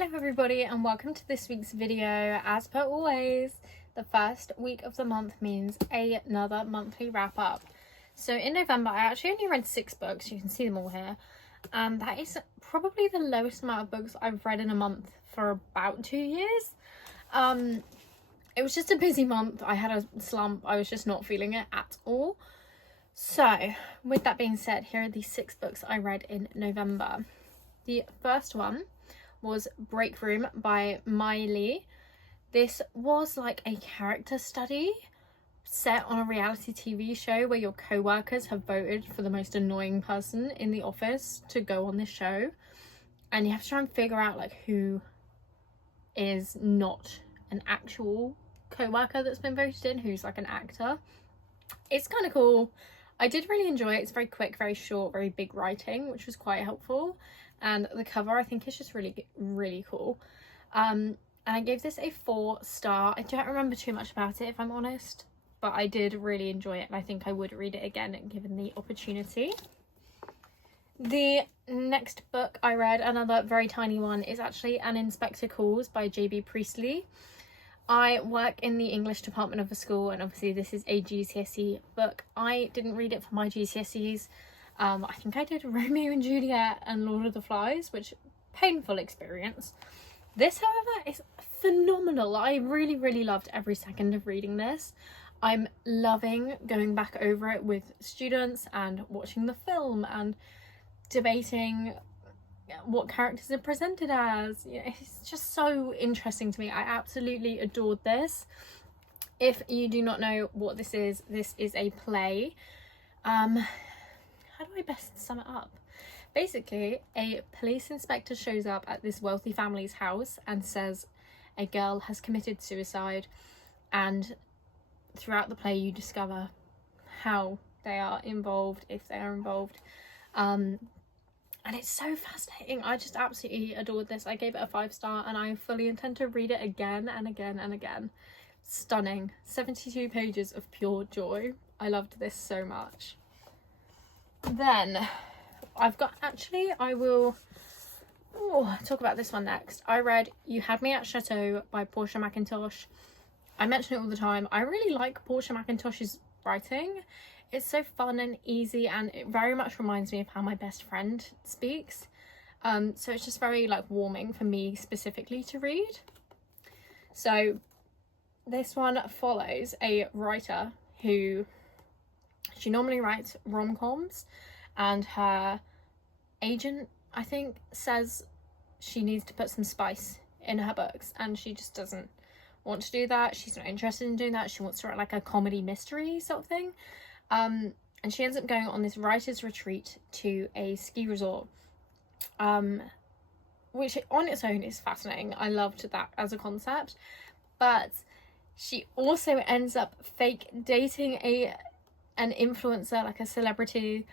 Hello everybody and welcome to this week's video. As per always, the first week of the month means another monthly wrap up. So in November I actually only read 6 books, you can see them all here, and that is probably the lowest amount of books I've read in a month for about 2 years. It was just a busy month. I had a slump. I was just not feeling it at all. So with that being said, here are the 6 books I read in November. The first one was Break Room by Miley. This was like a character study set on a reality TV show where your co-workers have voted for the most annoying person in the office to go on this show, and you have to try and figure out like who is not an actual co-worker that's been voted in, who's like an actor. It's kind of cool. I did really enjoy it. It's very quick, very short, very big writing, which was quite helpful. And the cover I think is just really cool. And I gave this a 4-star. I don't remember too much about it if I'm honest, but I did really enjoy it and I think I would read it again given the opportunity. The next book I read, another very tiny one, is actually An Inspector Calls by J.B. Priestley. I work in the English department of a school and obviously this is a GCSE book. I didn't read it for my GCSEs. I think I did Romeo and Juliet and Lord of the Flies, which painful experience. This, however, is phenomenal. I really loved every second of reading this. I'm loving going back over it with students and watching the film and debating what characters are presented as. It's just so interesting to me. I absolutely adored this. If you do not know what this is a play. How do I best sum it up? Basically, a police inspector shows up at this wealthy family's house and says a girl has committed suicide, and throughout the play you discover how they are involved, if they are involved. And it's so fascinating. I just absolutely adored this. I gave it a 5-star and I fully intend to read it again and again and again. Stunning. 72 pages of pure joy. I loved this so much. Then I've got, actually I will talk about this one next. I read You Had Me at Chateau by Portia McIntosh. I mention it all the time. I really like Portia McIntosh's writing. It's so fun and easy and it very much reminds me of how my best friend speaks. So it's just very like warming for me specifically to read. So this one follows a writer who, she normally writes rom-coms, and her agent, I think, says she needs to put some spice in her books and she just doesn't want to do that. She's not interested in doing that. She wants to write like a comedy mystery sort of thing. And she ends up going on this writer's retreat to a ski resort, which on its own is fascinating. I loved that as a concept, but she also ends up fake dating an influencer, like a celebrity,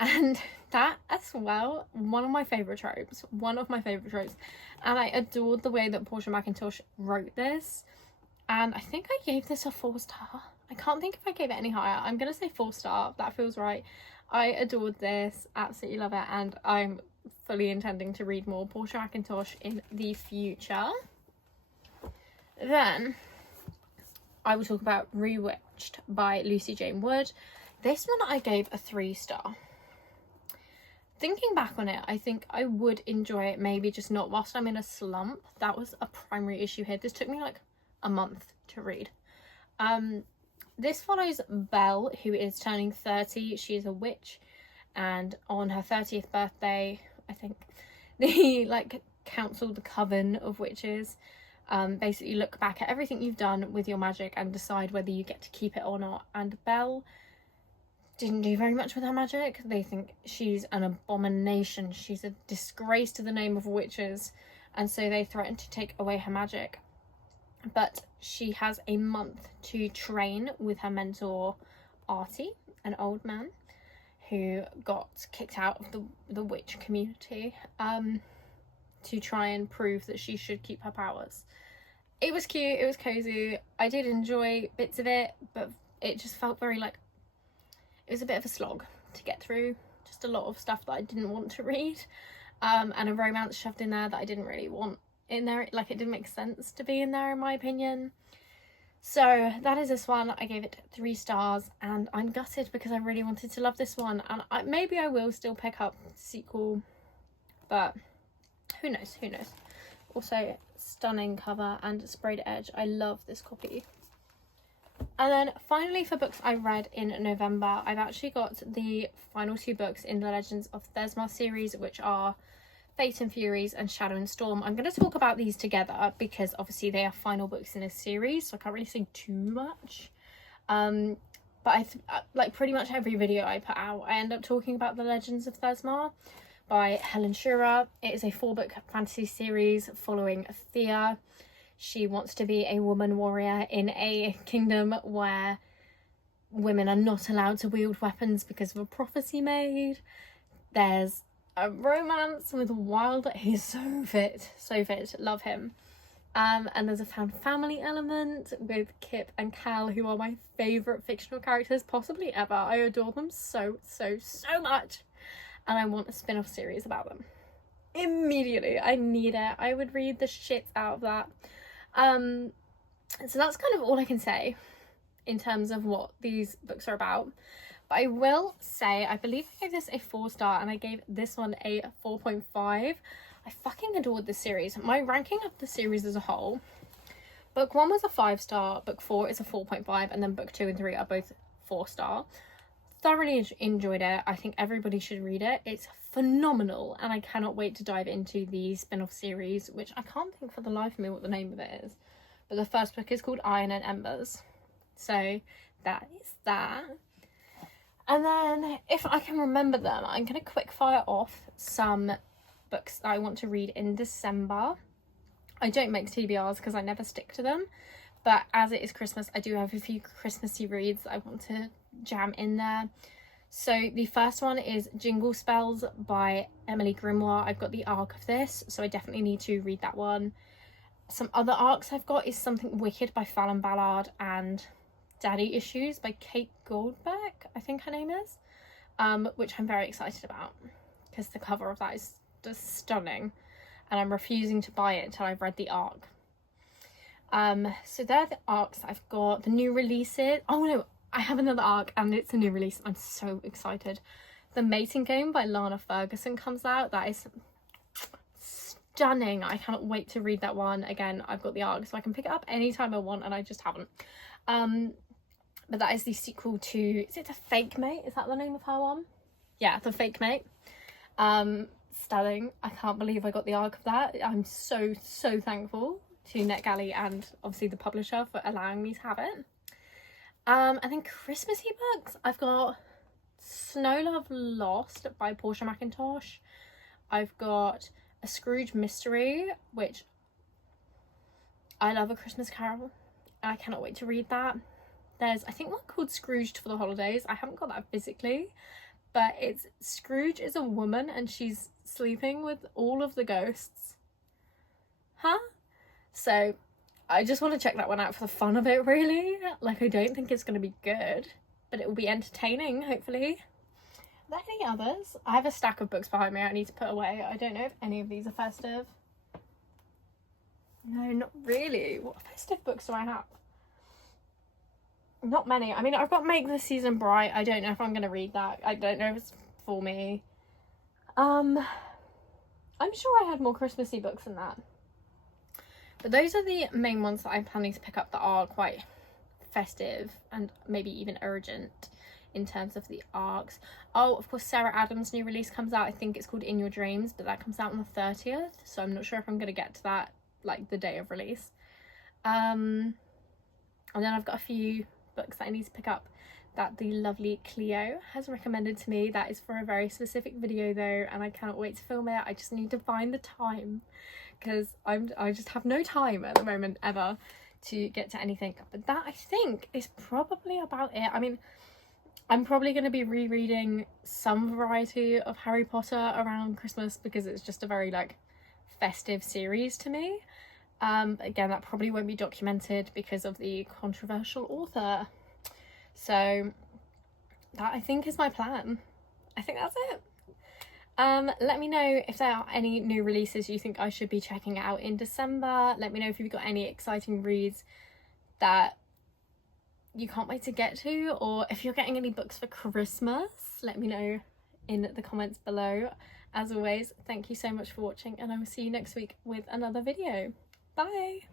and that as well, one of my favourite tropes, and I adored the way that Portia McIntosh wrote this, and I think I gave this a 4-star. I can't think if I gave it any higher. I'm gonna say 4-star, that feels right. I adored this, absolutely love it, and I'm fully intending to read more Portia McIntosh in the future. Then I will talk about Rewitched by Lucy Jane Wood. This one I gave a 3-star. Thinking back on it, I think I would enjoy it, maybe just not whilst I'm in a slump. That was a primary issue here. This took me like a month to read. This follows Belle, who is turning 30. She is a witch, and on her 30th birthday, I think, the like council, the coven of witches, basically look back at everything you've done with your magic and decide whether you get to keep it or not. And Belle didn't do very much with her magic. They think she's an abomination. She's a disgrace to the name of witches, and so they threaten to take away her magic. But she has a month to train with her mentor Artie, an old man who got kicked out of the witch community, to try and prove that she should keep her powers. It was cute, it was cozy. I did enjoy bits of it, but it just felt very like, it was a bit of a slog to get through. Just a lot of stuff that I didn't want to read, and a romance shoved in there that I didn't really want in there. Like, it didn't make sense to be in there in my opinion. So that is this one. I gave it 3 stars, and I'm gutted because I really wanted to love this one, and maybe I will still pick up the sequel, but who knows, who knows. Also, stunning cover and sprayed edge. I love this copy. And then finally, for books I read in November, I've actually got the final 2 books in the Legends of Thesma series, which are Fate and Furies and Shadow and Storm. I'm going to talk about these together because obviously they are final books in this series, so I can't really say too much. But like pretty much every video I put out, I end up talking about the Legends of Thesma by Helen Schurer. It is a 4-book fantasy series following Thea. She wants to be a woman warrior in a kingdom where women are not allowed to wield weapons because of a prophecy made. There's a romance with Wilder. He's so fit, love him. And there's a found family element with Kip and Cal, who are my favourite fictional characters possibly ever. I adore them so much, and I want a spin-off series about them immediately. I need it. I would read the shit out of that. So that's kind of all I can say in terms of what these books are about. But I will say, I believe I gave this a 4-star, and I gave this one a 4.5. I fucking adored this series. My ranking of the series as a whole, book 1 was a 5-star, book 4 is a 4.5, and then book 2 and 3 are both 4-star. Thoroughly enjoyed it. I think everybody should read it. It's phenomenal, and I cannot wait to dive into the spin-off series, which I can't think for the life of me what the name of it is. But the first book is called Iron and Embers. So that is that. And then, if I can remember them, I'm going to quick fire off some books that I want to read in December. I don't make TBRs because I never stick to them, but as it is Christmas, I do have a few Christmassy reads I want to jam in there. So the first one is Jingle Spells by Emily Grimoire. I've got the arc of this, so I definitely need to read that one. Some other arcs I've got is Something Wicked by Fallon Ballard and Daddy Issues by Kate Goldbeck, I think her name is, which I'm very excited about because the cover of that is just stunning, and I'm refusing to buy it until I've read the arc. So they're the arcs I've got. The new releases, oh no, I have another arc and it's a new release. I'm so excited. The Mating Game by Lana Ferguson comes out. That is stunning. I cannot wait to read that one. Again, I've got the arc, so I can pick it up anytime I want, and I just haven't. But that is the sequel to, is it The Fake Mate? Is that the name of her one? Yeah, The Fake Mate. Stunning. I can't believe I got the arc of that. I'm so thankful to NetGalley and obviously the publisher for allowing me to have it. And then Christmassy books, I've got Snow Love Lost by Portia McIntosh. I've got A Scrooge Mystery, which I love A Christmas Carol, and I cannot wait to read that. There's, I think, one called Scrooged for the Holidays. I haven't got that physically, but it's Scrooge is a woman and she's sleeping with all of the ghosts. Huh? So I just want to check that one out for the fun of it, really. Like, I don't think it's going to be good, but it will be entertaining, hopefully. Are there any others? I have a stack of books behind me I need to put away. I don't know if any of these are festive. No, not really. What festive books do I have? Not many. I mean, I've got Make the Season Bright. I don't know if I'm going to read that. I don't know if it's for me. I'm sure I had more Christmassy books than that. But those are the main ones that I'm planning to pick up that are quite festive and maybe even urgent in terms of the arcs. Oh, of course, Sarah Adams' new release comes out. I think it's called In Your Dreams, but that comes out on the 30th. So I'm not sure if I'm going to get to that, like, the day of release. And then I've got a few books that I need to pick up that the lovely Cleo has recommended to me. That is for a very specific video though, and I cannot wait to film it. I just need to find the time because I just have no time at the moment ever to get to anything. But that, I think, is probably about it. I mean, I'm probably going to be rereading some variety of Harry Potter around Christmas because it's just a very, like, festive series to me. Again, that probably won't be documented because of the controversial author. So that, I think, is my plan. I think that's it. Let me know if there are any new releases you think I should be checking out in December. Let me know if you've got any exciting reads that you can't wait to get to, or if you're getting any books for Christmas, let me know in the comments below. As always, thank you so much for watching, and I will see you next week with another video. Bye!